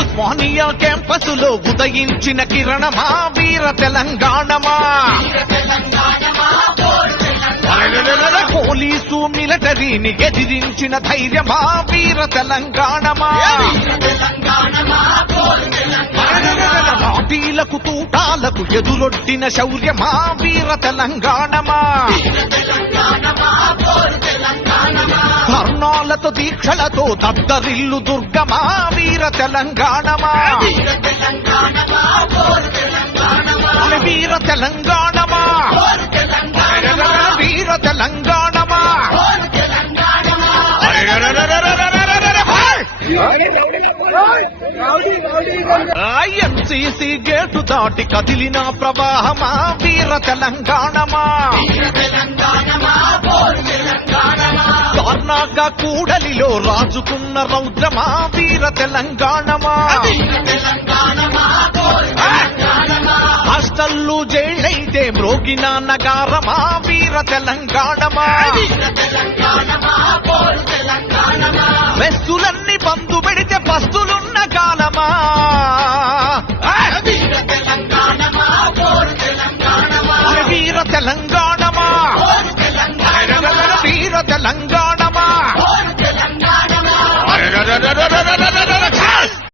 ఉస్మానియా క్యాంపసులో ఉదయించిన కిరణమా వీర తెలంగాణమా police మిలిటరీని ఎదిరించిన ధైర్యమా వీర తెలంగాణమా పార్టీలకు తూటాలకు ఎదురొడ్డిన శౌర్యమా వీర తెలంగాణమా ధర్నాలతో దీక్షలతో దద్దరిల్లు దుర్గమా వీర తెలంగాణమా వీర తెలంగాణమా వీర తెలంగాణమా MCC gate దాటి కదిలిన ప్రవాహమా వీర తెలంగాణమా కర్ణాక కూడలిలో రాజుకున్న రౌద్రమా వీర తెలంగాణమా హాస్టల్లు జైళ్ళైతే మ్రోగిన నగారమా వీర తెలంగాణమా మెస్సులన్నీ బంధు పెడితే పస్తులున్న కాలమా వీర తెలంగాణమా వీర తెలంగాణ